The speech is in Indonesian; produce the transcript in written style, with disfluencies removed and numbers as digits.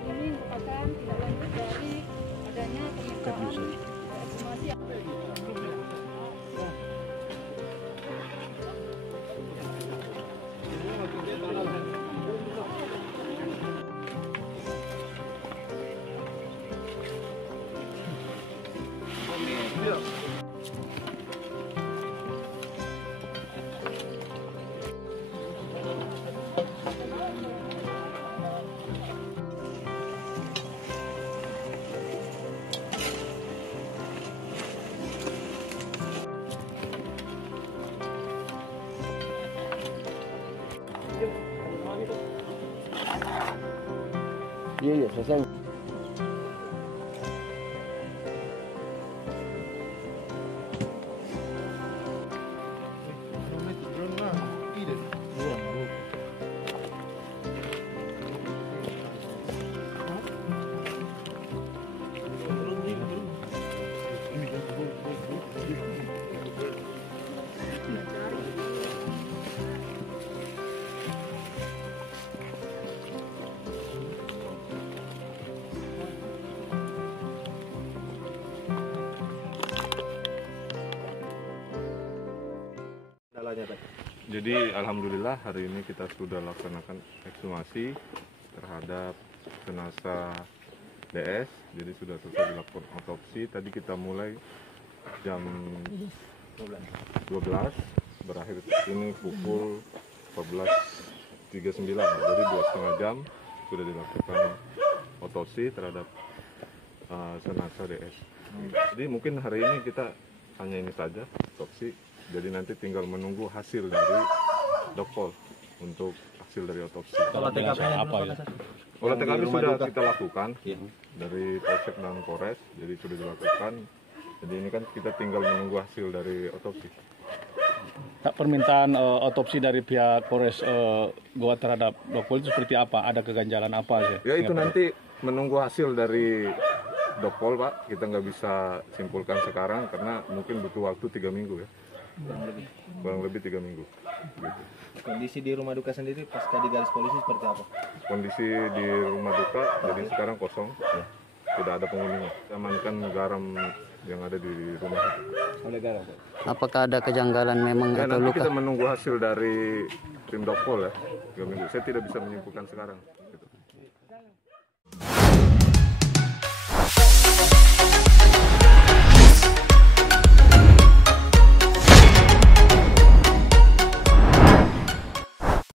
Ini merupakan tindak lanjut dari adanya permintaan ekshumasi. Iya, selesai. Jadi alhamdulillah hari ini kita sudah laksanakan ekshumasi terhadap jenazah DS. Jadi sudah selesai dilakukan otopsi. Tadi kita mulai jam 12, berakhir ini pukul 14.39. Jadi 2,5 jam sudah dilakukan otopsi terhadap jenazah DS. Jadi mungkin hari ini kita hanya ini saja otopsi. Jadi nanti tinggal menunggu hasil dari Dokpol untuk hasil dari otopsi. Olah TKP apa ya? Olah TKP sudah kita lakukan dari Polsek dan Polres, jadi sudah dilakukan. Jadi ini kan kita tinggal menunggu hasil dari otopsi. Permintaan otopsi dari pihak Polres Goa terhadap Dokpol itu seperti apa? Ada keganjalan apa sih? Ya itu nanti menunggu hasil dari Dokpol, Pak. Kita nggak bisa simpulkan sekarang karena mungkin butuh waktu 3 minggu ya. Kurang lebih 3 minggu. Gitu. Kondisi di rumah duka sendiri pasca di garis polisi seperti apa? Kondisi di rumah duka jadi sekarang kosong, ya. Tidak ada penghuninya. Amankan garam yang ada di rumah. Oleh garam. Apakah ada kejanggalan memang Ya, atau nanti luka? kita menunggu hasil dari tim Dokpol ya. 3 minggu. Saya tidak bisa menyimpulkan sekarang. Gitu.